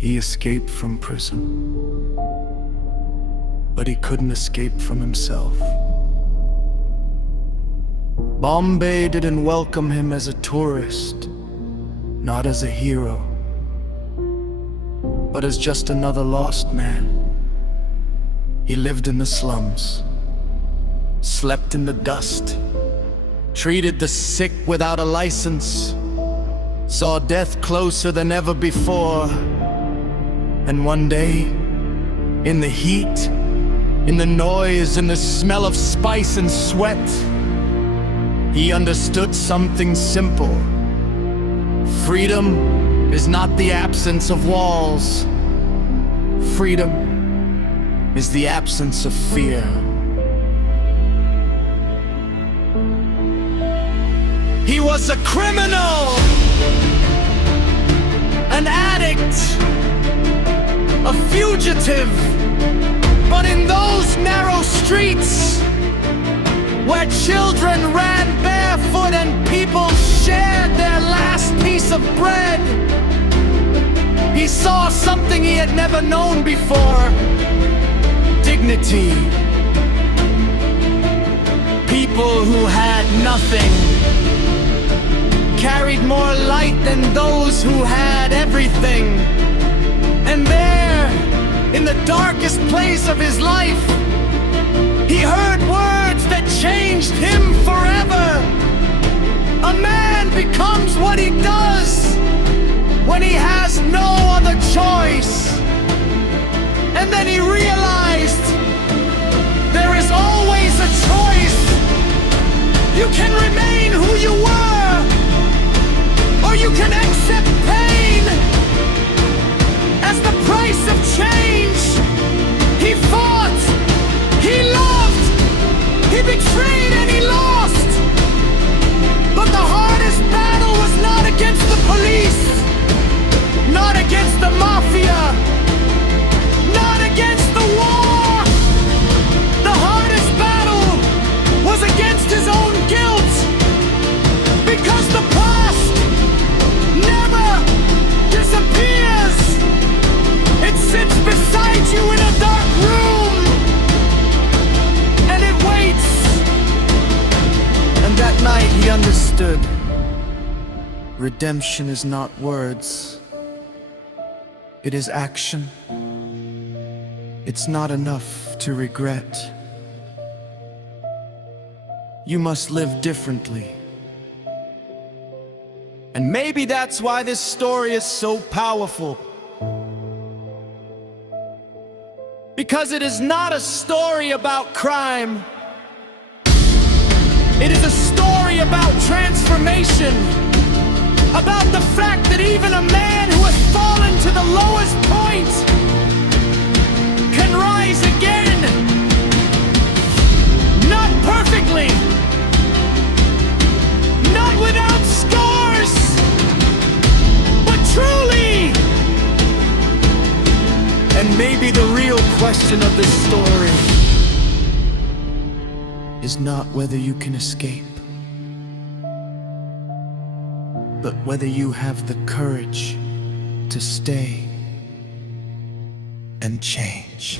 He escaped from prison, but he couldn't escape from himself. Bombay didn't welcome him as a tourist, not as a hero, but as just another lost man. He lived in the slums, slept in the dust, treated the sick without a license, saw death closer than ever before. And one day, in the heat, in the noise, in the smell of spice and sweat, he understood something simple. Freedom is not the absence of walls. Freedom is the absence of fear. He was a criminal, an addict, a fugitive. But in those narrow streets, where children ran barefoot and people shared their last piece of bread, he saw something he had never known before: dignity. People who had nothing carried more light than those who had everything. And there, in the darkest place of his life, he heard words that changed him forever. A man becomes what he does when he has no other choice. And then he realized there is always a choice. You can remain who you were, or you can accept pain as the price of change. He fought, he loved, he betrayed and he lost. But the hardest battle was not against the police, not against the mafia, not against the war. The hardest battle was against his own guilt, because the past never disappears. It sits beside you in a dark room, and it waits. And that night he understood. Redemption is not words, it is action. It's not enough to regret. You must live differently. And maybe that's why this story is so powerful. Because it is not a story about crime. It is a story about transformation. About the fact that even a man who has fallen to the lowest point can rise again. Not perfectly, not without scars, but truly. And maybe the real question of this story is not whether you can escape, but whether you have the courage to stay and change.